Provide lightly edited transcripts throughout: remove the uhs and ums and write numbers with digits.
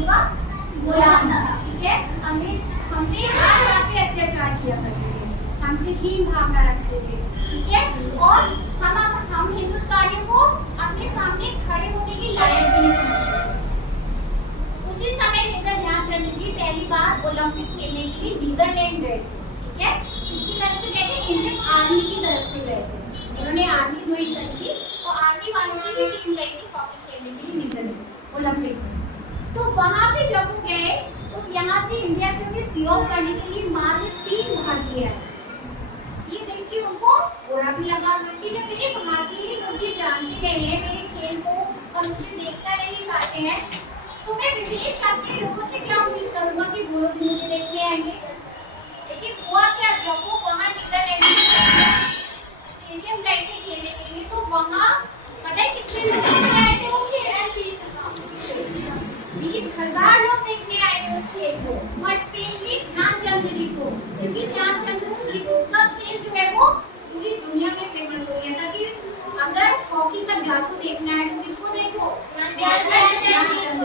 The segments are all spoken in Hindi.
अंग्रेजों का गुलाम था। ठीक है, अंग्रेज हमने अत्याचार किया करते थे, हमसे हीन भावना रखते थे। ठीक है, और हम हिंदुस्तानियों को अपने सामने खड़े होने की लायक भी नहीं समझते। उसी समय मेजर ध्यानचंद जी पहली बार ओलंपिक खेलने के लिए नीदरलैंड गए थे। ठीक है, इसकी तरफ से कहते हैं इंडियन आर्मी की तरफ से गए थे। उन्होंने आर्मी ज्वाइन करी थी और आर्मी वालों की भी टीम गई थी हॉकी खेलने के लिए नीदरलैंड ओलंपिक में। तो वहां पे जब वो गए तो यहाँ से इंडिया से उन्हें सी ऑफ करने के लिए मात्र 3 भारतीय आए। ये देख के उनको बुरा भी लगा कि जब मेरे भारतीय मुझे जानते नहीं है, मेरे खेल को और मुझे देखना नहीं चाहते हैं, तो मैं विदेश के लोगों से क्या उम्मीद करूंगा कि वो लोग मुझे देखने आएंगे। लेकिन हुआ क्या, जब वो वहाँ स्टेडियम गए थे खेलने के लिए, तो वहाँ पता है कितने लोग आए थे? 20,000 लोग देखने आए थे उस खेल को, और स्पेशली ध्यानचंद जी को, क्योंकि ध्यानचंद जी का खेल जो है वो पूरी दुनिया में फेमस हो गया था कि अगर हॉकी का जादू देखना है तो किसको देखो? ध्यानचंद जी को।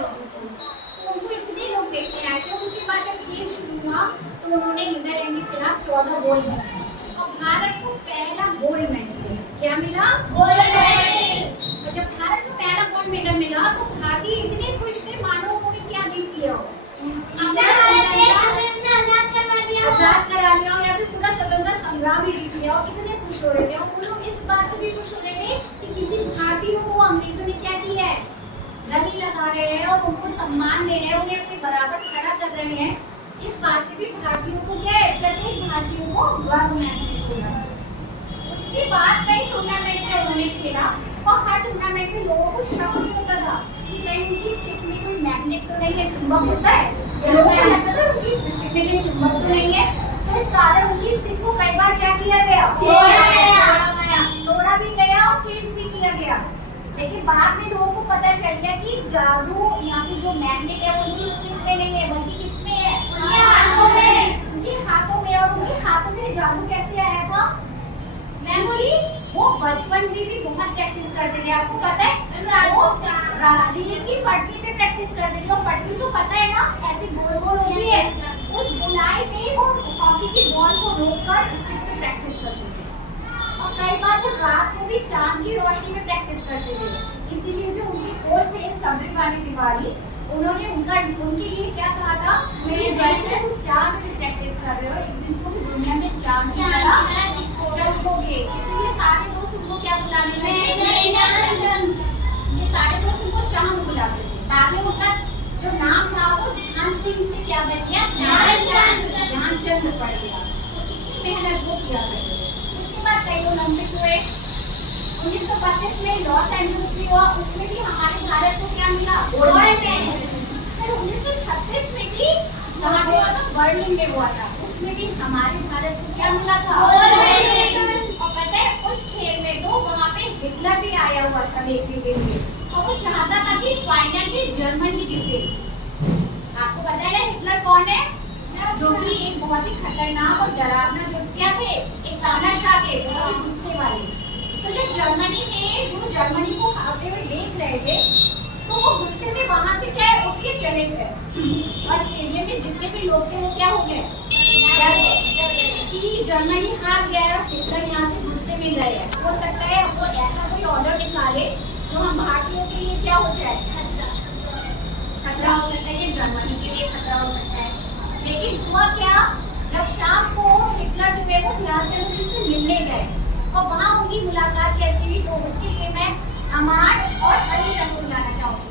तो उनको इतने लोग देखने आए थे। उसके बाद जब खेल शुरू हुआ तो उन्होंने नीदरलैंड के खिलाफ 14 गोल बनाए और भारत को पहला गोल्ड मेडल मिला। क्या मिला? Gold medal. तो जब भारत को पहला गोल्ड मेडल मिला तो भारतीय इतने खुश थे मानो उन्होंने क्या जीत लिया हो, आजाद करा लिया या फिर पूरा स्वतंत्रता संग्राम ही जीत लिया हो। इतने खुश हो रहे थे और वो लोग इस बात से भी खुश हो रहे थे कि किसी भारतीय को अंग्रेजों ने क्या किया है, गले लगा रहे हैं और उनको सम्मान दे रहे हैं, उन्हें अपने बराबर खड़ा कर रहे हैं। इस बात से भी भारतीयों को क्या है, प्रत्येक भारतीयों को गर्व महसूस हो रहा है। उसके बाद कई टूर्नामेंट में उन्होंने खेला और हर टूर्नामेंट में लोगों को शक भी होता था कि कहीं उनकी स्टिक में कोई मैग्नेट तो नहीं है, चुंबक होता है, लोगों को लगता था उनकी स्टिक में कोई चुंबक तो नहीं है। तो इस कारण उनकी स्टिक को कई बार क्या किया गया, तोड़ा भी गया और चेंज भी किया गया। लेकिन बाद में लोगों को पता चल गया कि जादू यहाँ पे जो मैग्नेट है वो उनकी स्टिक में नहीं है बल्कि किसमें है, उनके हाथों में, उनके हाथों में। और उनके हाथों में जादू कैसे आया था? मेमोरी। वो बचपन में भी बहुत प्रैक्टिस करते थे, आपको पता है? रील की पटरी पे प्रैक्टिस करते थे। और पटरी तो पता है ना, ऐसी गोल गोल होती है, उस बुनाई पे वो हॉकी की बॉल को रोककर स्टिक से प्रैक्टिस करते थे। और कई बार वो रात को भी चांद की रोशनी में प्रैक्टिस करते थे। इसीलिए जो उनके कोच थे सबरीवाली तिवारी, उन्होंने उनके लिए क्या कहा था, मेरे जैसे तुम चांद में प्रैक्टिस कर रहे हो, एक दिन तुम दुनिया में चांद की तरह चमकोगे। इसलिए सारे दोस्त उनको क्या बुलाने लगे, ये सारे दोस्त उनको चांद बुलाते थे। बाद में उनका जो नाम था वो ध्यान सिंह से क्या बन गया, ध्यानचंद पड़ गया। तो इतनी मेहनत वो किया करते थे। उसके बाद कई ओलंपिक हुए। 1932 में लॉस एंजलिस में हुआ, उसमें भी हमारे भारत को क्या मिला, गोल्ड मेडल। फिर 1936 में भी वहाँ पे हुआ था, बर्लिन में हुआ था, उसमें भी हमारे भारत को क्या मिला था, गोल्ड मेडल। और पता है उस खेल में तो वहाँ पे हिटलर भी आया हुआ था देखने के लिए और वो चाहता था कि फाइनल में जर्मनी जीते। आपको पता है ना हिटलर कौन है? जो कि एक बहुत ही खतरनाक और डरावना जो क्या थे, एक तानाशाह थे, बहुत ही गुस्से वाले। तो जब जर्मनी में जो जर्मनी को हारते हुए देख रहे थे तो वो गुस्से में वहां से क्या उठ के चले गए और स्टेडियम में जितने भी लोग थे वो क्या हो गए, कि जर्मनी हार गया और हिटलर यहाँ से गुस्से में गए। हो सकता है वो ऐसा कोई ऑर्डर निकाले जो हम भारतीयों के लिए क्या हो जाए, खतरा हो सकता है, ये जर्मनी के लिए खतरा हो सकता है। लेकिन हुआ क्या, जब शाम को हिटलर जो है वो ध्यानचंद जी से मिलने गए और वहाँ उनकी मुलाकात कैसी हुई, तो उसके लिए मैं अमान और अलीशा को बुलाना चाहूंगी।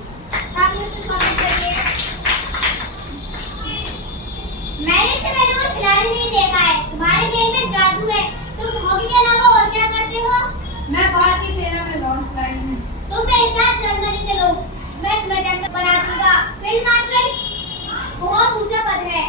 मैंने इससे पहले कोई खिलाड़ी नहीं देखा है। तुम्हारे खेल में जादू है। तुम हॉकी के अलावा और क्या करते हो? मैं भारतीय सेना में लॉन्च लाइन हूँ। तुम मेरे साथ जर्मनी चलो, मैं तुम्हें जनरल बना दूंगा। फील्ड मार्शल बहुत ऊंचा पद है।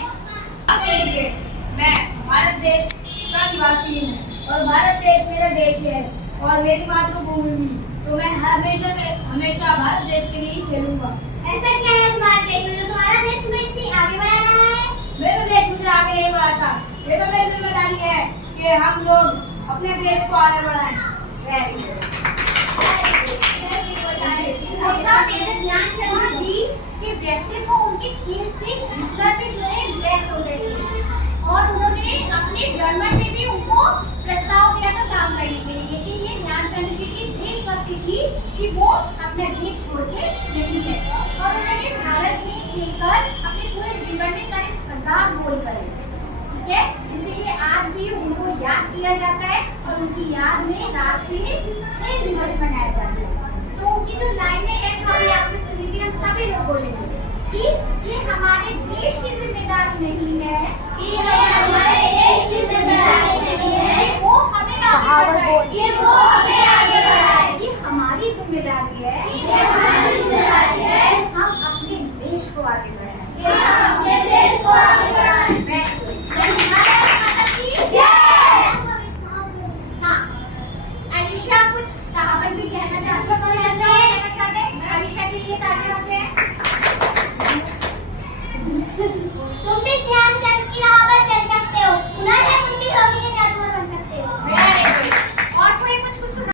मैं भारत देश का निवासी हूँ और भारत देश मेरा देश है और मेरी मातृभूमि भी, तो मैं हमेशा भारत देश के लिए ही खेलूंगा। ऐसा क्या है तुम्हारे देश में जो तुम्हारा देश तुम्हें इतनी आगे बढ़ा रहा है? मेरा देश मुझे आगे नहीं बढ़ाता, ये तो मेरी जिम्मेदारी है कि हम लोग अपने देश को आगे बढ़ाएं। ध्यानचंद जी के व्यक्तित्व, उनके थी कि वो अपना देश छोड़ के नहीं गए और उन्होंने भारत में रहकर अपने पूरे जीवन में करीब 1000 गोल करे। ठीक है, इसीलिए आज भी उनको याद किया जाता है और उनकी याद में राष्ट्रीय खेल दिवस मनाया जाता है। तो उनकी जो लाइनें हैं जो अभी आपने सुनी थी, हम सभी लोग बोलेंगे कि ये हमारे देश की जिम्मेदारी नहीं है, कि हमारे देश की जिम्मेदारी नहीं है, वो हमें आगे बढ़ाए, ये वो हमें आगे बढ़ाए, ये हमारी जिम्मेदारी है, ये हमारी जिम्मेदारी है, हम अपने देश को आगे बढ़ाएं, कि हम अपने देश को आगे बढ़ाएं। हाँ, अलीशा कुछ कहावत भी कहना चाहते हैं। अलीशा के लिए तालियां हो जाए। तुम भी ध्यान चंद की कहावत कह सकते हो। पुनः